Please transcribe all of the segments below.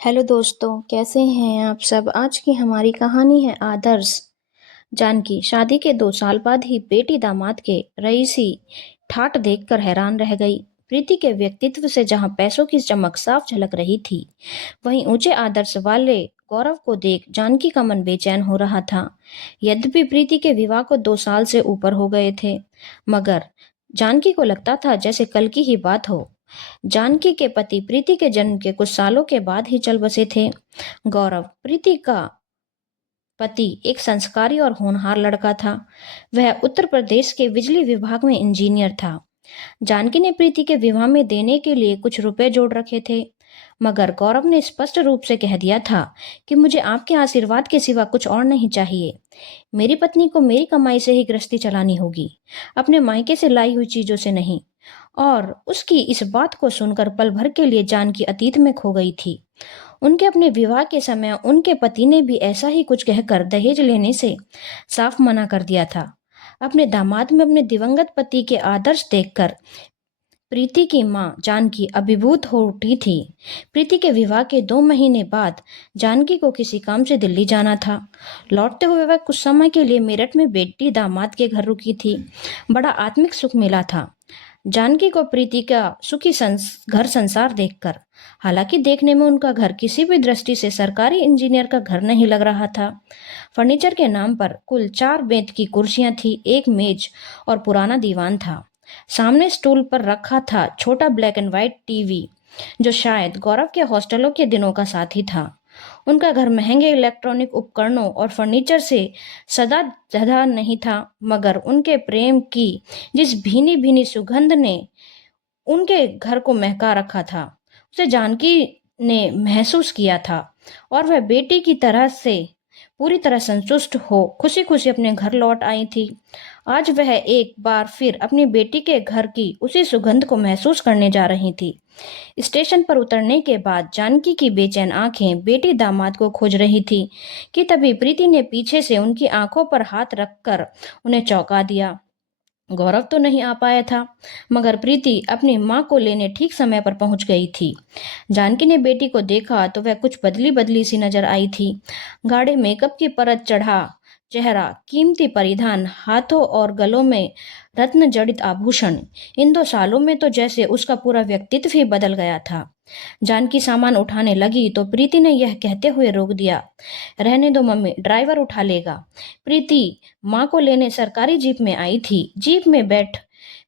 Hello दोस्तों, कैसे हैं आप सब। आज की हमारी कहानी है आदर्श। जानकी शादी के 2 साल बाद ही बेटी दामाद के रईसी ठाट देखकर हैरान रह गई। प्रीति के व्यक्तित्व से जहां पैसों की चमक साफ झलक रही थी, वहीं ऊंचे आदर्श वाले गौरव को देख जानकी का मन बेचैन हो रहा था। यद्यपि प्रीति के विवाह को 2 साल से ऊपर हो गए थे, मगर जानकी को लगता था जैसे कल की ही बात हो। जानकी के पति प्रीति के जन्म के कुछ सालों के बाद ही चल बसे थे। गौरव प्रीति का पति एक संस्कारी और होनहार लड़का था। वह उत्तर प्रदेश के बिजली विभाग में इंजीनियर था। जानकी ने प्रीति के विवाह में देने के लिए कुछ रुपए जोड़ रखे थे, मगर गौरव ने स्पष्ट रूप से कह दिया था कि मुझे आपके आशीर्वाद के सिवा कुछ और नहीं चाहिए। मेरी पत्नी को मेरी कमाई से ही गृहस्थी चलानी होगी, अपने मायके से लाई हुई चीजों से नहीं। और उसकी इस बात को सुनकर पल भर के लिए जानकी अतीत में खो गई थी। उनके अपने विवाह के समय उनके पति ने भी ऐसा ही कुछ कहकर दहेज लेने से साफ मना कर दिया था। अपने दामाद में अपने दिवंगत पति के आदर्श देखकर प्रीति की मां जानकी अभिभूत हो उठी थी। प्रीति के विवाह के 2 महीने बाद जानकी को किसी काम से दिल्ली जाना था। लौटते हुए वह कुछ समय के लिए मेरठ में बेटी दामाद के घर रुकी थी। बड़ा आत्मिक सुख मिला था जानकी को प्रीति का सुखी घर संसार देखकर। हालांकि देखने में उनका घर किसी भी दृष्टि से सरकारी इंजीनियर का घर नहीं लग रहा था। फर्नीचर के नाम पर कुल 4 बेंत की कुर्सियां थी, एक मेज और पुराना दीवान था। सामने स्टूल पर रखा था छोटा ब्लैक एंड व्हाइट टीवी, जो शायद गौरव के हॉस्टलों के दिनों का साथी था। उनका घर महंगे इलेक्ट्रॉनिक उपकरणों और फर्नीचर से सदा जदा नहीं था, मगर उनके प्रेम की जिस भीनी भीनी सुगंध ने उनके घर को महका रखा था, उसे जानकी ने महसूस किया था। और वह बेटी की तरह से पूरी तरह संतुष्ट हो खुशी खुशी अपने घर लौट आई थी। आज वह एक बार फिर अपनी बेटी के घर की उसी सुगंध को महसूस करने जा रही थी। स्टेशन पर उतरने के बाद जानकी की बेचैन आंखें बेटी दामाद को खोज रही थी कि तभी प्रीति ने पीछे से उनकी आंखों पर हाथ रखकर उन्हें चौंका दिया। गौरव तो नहीं आ पाया था, मगर प्रीति अपनी मां को लेने ठीक समय पर पहुंच गई थी। जानकी ने बेटी को देखा तो वह कुछ बदली बदली सी नजर आई थी। गाढ़े मेकअप की परत चढ़ा चेहरा, कीमती परिधान, हाथों और गलों में रत्न जड़ित आभूषण। इन 2 सालों में तो जैसे उसका पूरा व्यक्तित्व ही बदल गया था। जानकी सामान उठाने लगी तो प्रीति ने यह कहते हुए रोक दिया, रहने दो मम्मी, ड्राइवर उठा लेगा। प्रीति माँ को लेने सरकारी जीप में आई थी। जीप में बैठ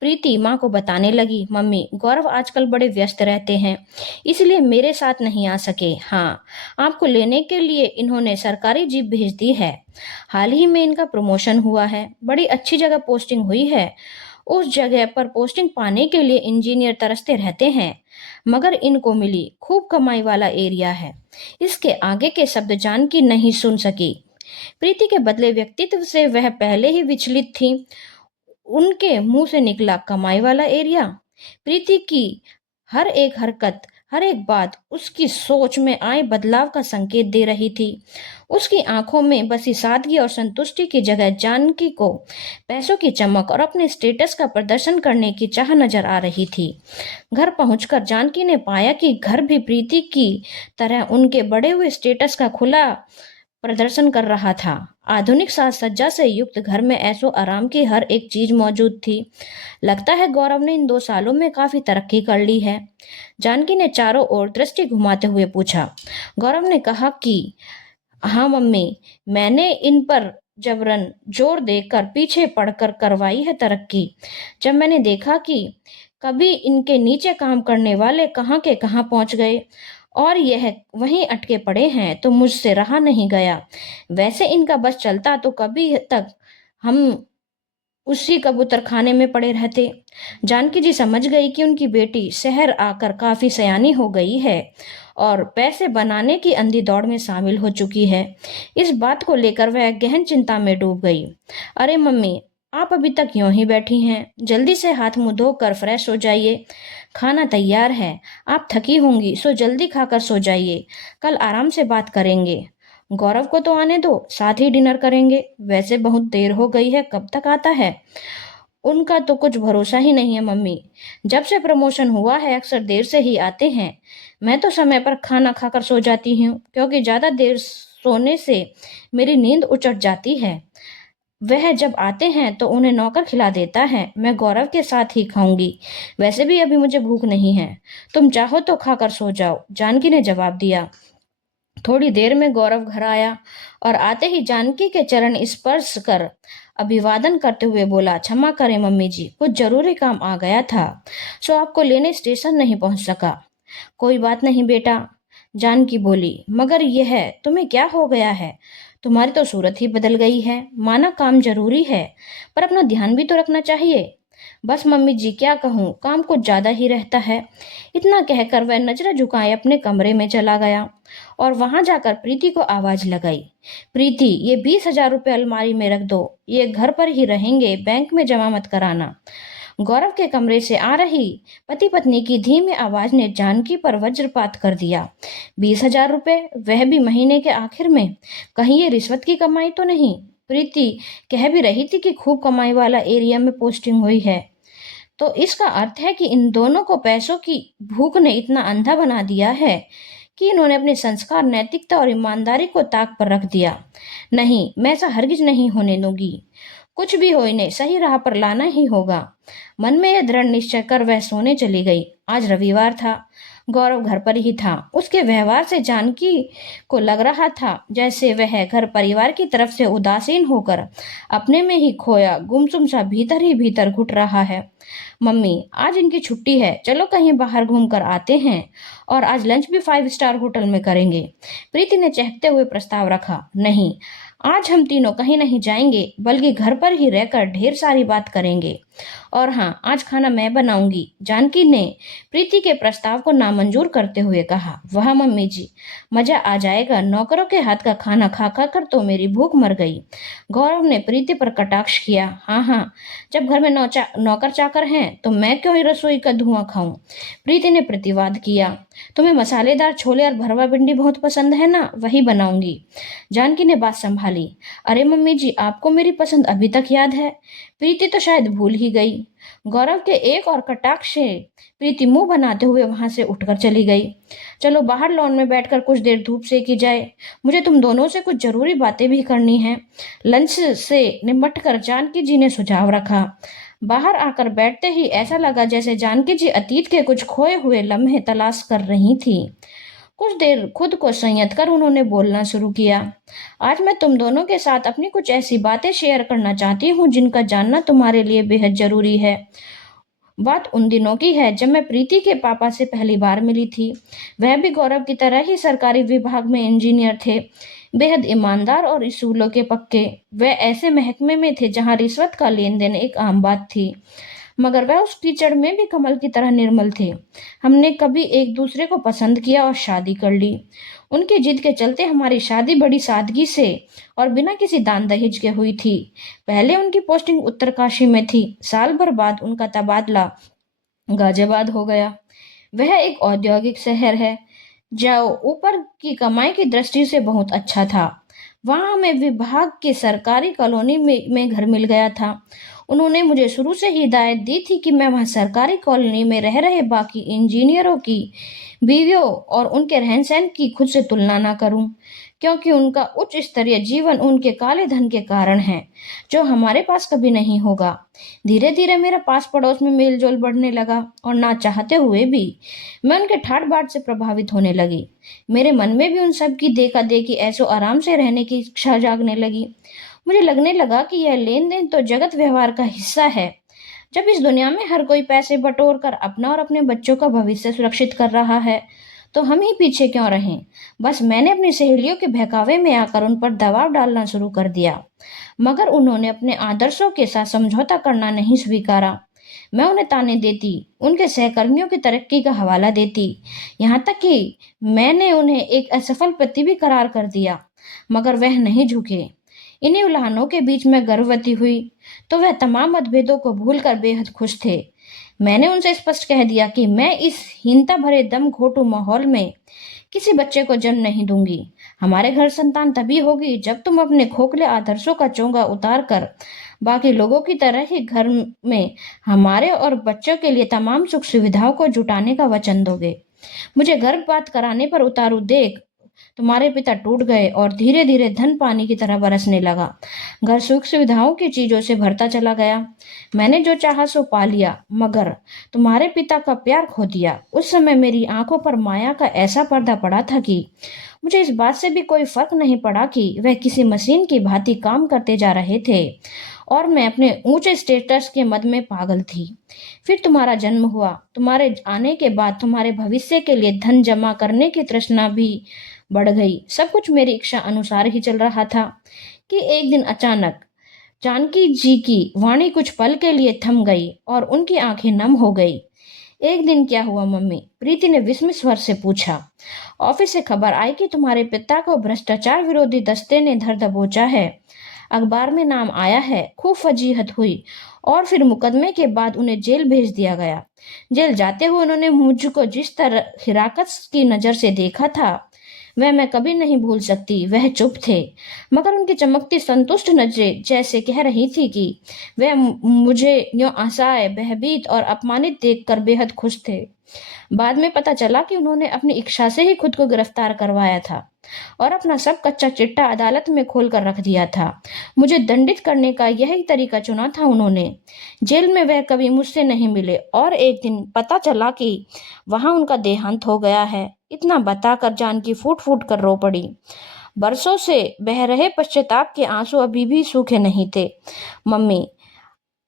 प्रीति माँ को बताने लगी, मम्मी गौरव आजकल बड़े व्यस्त रहते हैं, इसलिए मेरे साथ नहीं आ सके। हाँ, आपको लेने के लिए इन्होंने सरकारी जीप भेज दी है। हाल ही में इनका प्रमोशन हुआ है, बड़ी अच्छी जगह पोस्टिंग हुई है। उस जगह पर पोस्टिंग पाने के लिए इंजीनियर तरसते रहते हैं, मगर इनको मिली खूब कमाई वाला एरिया है। इसके आगे के शब्द जानकी नहीं सुन सकी। प्रीति के बदले व्यक्तित्व से वह पहले ही विचलित थी। उनके मुंह से निकला कमाई वाला एरिया। प्रीति की हर एक हरकत, हर एक बात उसकी सोच में आए बदलाव का संकेत दे रही थी। उसकी आंखों में बसी सादगी और संतुष्टि की जगह जानकी को पैसों की चमक और अपने स्टेटस का प्रदर्शन करने की चाह नजर आ रही थी। घर पहुंचकर जानकी ने पाया कि घर भी प्रीति की तरह उनके बढ़े हुए स्टेटस का खुला प्रदर्शन कर रहा था। आधुनिक साज सज्जा से युक्त घर में ऐसो आराम की हर एक चीज मौजूद थी। लगता है गौरव ने इन 2 सालों में काफी तरक्की कर ली है, जानकी ने चारों ओर दृष्टि घुमाते हुए पूछा। गौरव ने कहा कि हाँ मम्मी, मैंने इन पर जबरन जोर देकर पीछे पड़कर करवाई है तरक्की। जब मैंने देखा कि कभी इनके नीचे काम करने वाले कहाँ के कहाँ पहुंच गए और यह वहीं अटके पड़े हैं, तो मुझसे रहा नहीं गया। वैसे इनका बस चलता तो कभी तक हम उसी कबूतर खाने में पड़े रहते। जानकी जी समझ गई कि उनकी बेटी शहर आकर काफी सयानी हो गई है और पैसे बनाने की अंधी दौड़ में शामिल हो चुकी है। इस बात को लेकर वह गहन चिंता में डूब गई। अरे मम्मी, आप अभी तक यूं ही बैठी हैं, जल्दी से हाथ मुंह धोकर फ्रेश हो जाइए। खाना तैयार है, आप थकी होंगी, सो जल्दी खाकर सो जाइए, कल आराम से बात करेंगे। गौरव को तो आने दो, साथ ही डिनर करेंगे। वैसे बहुत देर हो गई है, कब तक आता है। उनका तो कुछ भरोसा ही नहीं है मम्मी। जब से प्रमोशन हुआ है अक्सर देर से ही आते हैं। मैं तो समय पर खाना खाकर सो जाती हूँ क्योंकि ज़्यादा देर सोने से मेरी नींद उचट जाती है। वह जब आते हैं तो उन्हें नौकर खिला देता है। मैं गौरव के साथ ही खाऊंगी। वैसे भी अभी मुझे भूख नहीं है। तुम चाहो तो खाकर सो जाओ, जानकी ने जवाब दिया। थोड़ी देर में गौरव घर आया और आते ही जानकी के चरण स्पर्श कर अभिवादन करते हुए बोला, क्षमा करें मम्मी जी, कुछ जरूरी काम आ गया था, सो आपको लेने स्टेशन नहीं पहुंच सका। कोई बात नहीं बेटा, जानकी बोली। मगर यह तुम्हें क्या हो गया है? तुम्हारी तो सूरत ही बदल गई है। माना काम जरूरी है, पर अपना ध्यान भी तो रखना चाहिए। बस मम्मी जी क्या कहूँ, काम कुछ ज्यादा ही रहता है। इतना कहकर वह नजर झुकाए अपने कमरे में चला गया और वहां जाकर प्रीति को आवाज लगाई। प्रीति, ये 20,000 रुपये अलमारी में रख दो, ये घर पर ही रहेंगे, बैंक में जमा मत कराना। गौरव के कमरे से आ रही पति पत्नी की धीमी आवाज ने जानकी पर वज्रपात कर दिया। 20,000 रुपये, वह भी महीने के आखिर में? कहीं ये रिश्वत की कमाई तो नहीं? प्रीति कह भी रही थी कि खूब कमाई वाला एरिया में पोस्टिंग हुई है। तो इसका अर्थ है कि इन दोनों को पैसों की भूख ने इतना अंधा बना दिया है कि इन्होंने अपने संस्कार, नैतिकता और ईमानदारी को ताक पर रख दिया। नहीं, मैं ऐसा हरगिज नहीं होने दूंगी। कुछ भी हो, इन्हें सही राह पर लाना ही होगा। मन में यह दृढ़ निश्चय कर वह सोने चली गई। आज रविवार था। गौरव घर पर ही था। उसके व्यवहार से जानकी को लग रहा था जैसे वह घर परिवार की तरफ से उदासीन होकर अपने में ही खोया गुमसुम सा भीतर ही भीतर घुट रहा है। मम्मी, आज इनकी छुट्टी है, चलो कहीं बाहर घूम कर आते हैं, और आज लंच भी 5 स्टार होटल में करेंगे। प्रीति ने चहकते हुए प्रस्ताव रखा। नहीं, आज हम तीनों कहीं नहीं जाएंगे, बल्कि घर पर ही रहकर ढेर सारी बात करेंगे। और हाँ, आज खाना मैं बनाऊंगी, जानकी ने प्रीति के प्रस्ताव को नामंजूर करते हुए कहा। वाह मम्मी जी, मजा आ जाएगा, नौकरों के हाथ का खाना खा खा कर तो मेरी भूख मर गई। गौरव ने प्रीति पर कटाक्ष किया। हाँ हाँ, जब घर में नौकर चाकर हैं तो मैं क्यों ही रसोई का धुआं खाऊं? प्रीति ने प्रतिवाद किया। तुम्हें मसालेदार छोले और भरवा भिंडी बहुत पसंद है ना, वही बनाऊंगी। जानकी ने बात संभाली। अरे मम्मी जी, आपको मेरी पसंद अभी तक याद है? प्रीति तो शायद भूल ही गई। गौरव के एक और कटाक्ष से प्रीति मुंह बनाते हुए वहां से उठकर चली गई। चलो बाहर लॉन में बैठकर कुछ देर धूप सेकी जाए, मुझे तुम दोनों से कुछ जरूरी बातें भी करनी है। लंच से निपटकर जानकी जी ने सुझाव रखा। बाहर आकर बैठते ही ऐसा लगा जैसे जानकी जी अतीत के कुछ खोए हुए लम्हे तलाश कर रही थी। कुछ देर खुद को संयत कर उन्होंने बोलना शुरू किया। आज मैं तुम दोनों के साथ अपनी कुछ ऐसी बातें शेयर करना चाहती हूँ जिनका जानना तुम्हारे लिए बेहद जरूरी है। बात उन दिनों की है जब मैं प्रीति के पापा से पहली बार मिली थी। वह भी गौरव की तरह ही सरकारी विभाग में इंजीनियर थे, बेहद ईमानदार और उसूलों के पक्के। वह ऐसे महकमे में थे जहां रिश्वत का लेन देन एक आम बात थी, मगर वह उस कीचड़ में भी कमल की तरह निर्मल थे। हमने कभी एक दूसरे को पसंद किया और शादी कर ली। उनकी जिद के चलते हमारी शादी बड़ी सादगी से और बिना किसी दान दहेज के हुई थी। पहले उनकी पोस्टिंग उत्तरकाशी में थी, साल भर बाद उनका तबादला गाजियाबाद हो गया। वह एक औद्योगिक शहर है, जो ऊपर की कमाई की दृष्टि से बहुत अच्छा था। वहां हमें विभाग की सरकारी कॉलोनी में घर मिल गया था। उन्होंने मुझे शुरू से ही हिदायत दी थी कि मैं वहां सरकारी कॉलोनी में रह रहे बाकी इंजीनियरों की बीवियों और उनके रहन सहन की खुद से तुलना ना करूं, क्योंकि उनका उच्च स्तरीय जीवन उनके काले धन के कारण है, जो हमारे पास कभी नहीं होगा। धीरे धीरे मेरा पास पड़ोस में मेल जोल बढ़ने लगा और ना चाहते हुए भी मैं उनके ठाट बाट से प्रभावित होने लगी। मेरे मन में भी उन सब की देखा देखी ऐसो आराम से रहने की इच्छा जागने लगी। मुझे लगने लगा कि यह लेन देन तो जगत व्यवहार का हिस्सा है। जब इस दुनिया में हर कोई पैसे बटोर कर अपना और अपने बच्चों का भविष्य सुरक्षित कर रहा है, तो हम ही पीछे क्यों रहें? बस मैंने अपनी सहेलियों के बहकावे में आकर उन पर दबाव डालना शुरू कर दिया, मगर उन्होंने अपने आदर्शों के साथ समझौता करना नहीं स्वीकारा। मैं उन्हें ताने देती, उनके सहकर्मियों की तरक्की का हवाला देती, यहाँ तक कि मैंने उन्हें एक असफल पति भी करार कर दिया, मगर वह नहीं झुके। इन्हीं उल्हानों के बीच में गर्भवती हुई तो वह तमाम मतभेदों को भूलकर बेहद खुश थे। मैंने उनसे स्पष्ट कह दिया कि मैं इस हीनता भरे दम घोटू माहौल में किसी बच्चे को जन्म नहीं दूंगी। हमारे घर संतान तभी होगी जब तुम अपने खोखले आदर्शों का चोंगा उतार कर बाकी लोगों की तरह ही घर में हमारे और बच्चों के लिए तमाम सुख सुविधाओं को जुटाने का वचन दोगे। मुझे गर्भपात कराने पर उतारू देख तुम्हारे पिता टूट गए और धीरे धीरे धन पानी की तरह बरसने लगा। घर सुख सुविधाओं की चीजों से भरता चला गया। मैंने जो चाहा सो पा लिया, मगर तुम्हारे पिता का प्यार खो दिया। उस समय मेरी आंखों पर माया का ऐसा पर्दा पड़ा था कि मुझे इस बात से भी कोई फर्क नहीं पड़ा कि वह किसी मशीन की भांति काम करते जा रहे थे और मैं अपने ऊंचे स्टेटस के मद में पागल थी। फिर तुम्हारा जन्म हुआ। तुम्हारे आने के बाद तुम्हारे भविष्य के लिए धन जमा करने की तृष्णा भी बढ़ गई। सब कुछ मेरी इच्छा अनुसार ही चल रहा था कि एक दिन अचानक जानकी जी की वाणी कुछ पल के लिए थम गई और उनकी आंखें नम हो गई। एक दिन क्या हुआ मम्मी? प्रीति ने विस्मित स्वर से पूछा। ऑफिस से खबर आई कि तुम्हारे पिता को भ्रष्टाचार विरोधी दस्ते ने धर दबोचा है। अखबार में नाम आया है। खूब फजीहत हुई और फिर मुकदमे के बाद उन्हें जेल भेज दिया गया। जेल जाते हुए उन्होंने मुझको जिस तरह हिराकत की नजर से देखा था वह मैं कभी नहीं भूल सकती। वह चुप थे, मगर उनकी चमकती संतुष्ट नजरें जैसे कह रही थी कि वह मुझे यूं असहाय, भयभीत और अपमानित देखकर बेहद खुश थे। बाद में पता चला कि उन्होंने अपनी इच्छा से ही खुद को गिरफ्तार करवाया था और अपना सब कच्चा चिट्टा अदालत में खोल कर रख दिया था। मुझे दंडित करने का यही तरीका चुना था उन्होंने। जेल में वह कभी मुझसे नहीं मिले और एक दिन पता चला कि वहां उनका देहांत हो गया है। इतना बताकर जानकी फूट फूट कर रो पड़ी। बरसों से बह रहे पश्चाताप के आंसू अभी भी सूखे नहीं थे। मम्मी,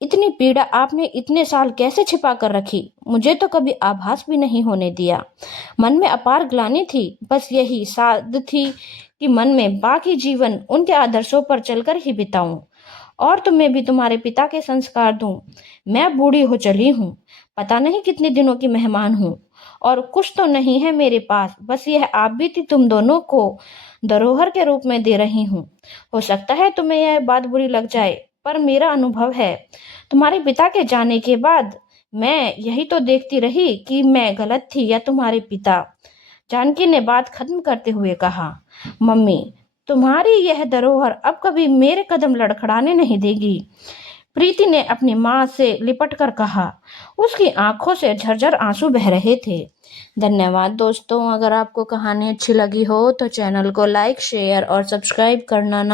इतनी पीड़ा आपने इतने साल कैसे छिपा कर रखी? मुझे तो कभी आभास भी नहीं होने दिया। मन में अपार ग्लानि थी। बस यही साध थी कि मन में बाकी जीवन उनके आदर्शों पर चलकर ही बिताऊं और तुम्हें भी तुम्हारे पिता के संस्कार दूं। मैं बूढ़ी हो चली हूँ, पता नहीं कितने दिनों की मेहमान हूँ और कुछ तो नहीं है मेरे पास। बस यह आप भी थी, तुम दोनों को धरोहर के रूप में दे रही हूँ। हो सकता है तुम्हें यह बात बुरी लग जाए, पर मेरा अनुभव है तुम्हारे पिता के जाने के बाद मैं यही तो देखती रही कि मैं गलत थी या तुम्हारे पिता। जानकी ने बात खत्म करते हुए कहा, मम्मी, तुम्हारी यह धरोहर अब कभी मेरे कदम लड़खड़ाने नहीं देगी। प्रीति ने अपनी माँ से लिपट कर कहा। उसकी आंखों से झरझर आंसू बह रहे थे। धन्यवाद दोस्तों। अगर आपको कहानी अच्छी लगी हो तो चैनल को लाइक, शेयर और सब्सक्राइब करना ना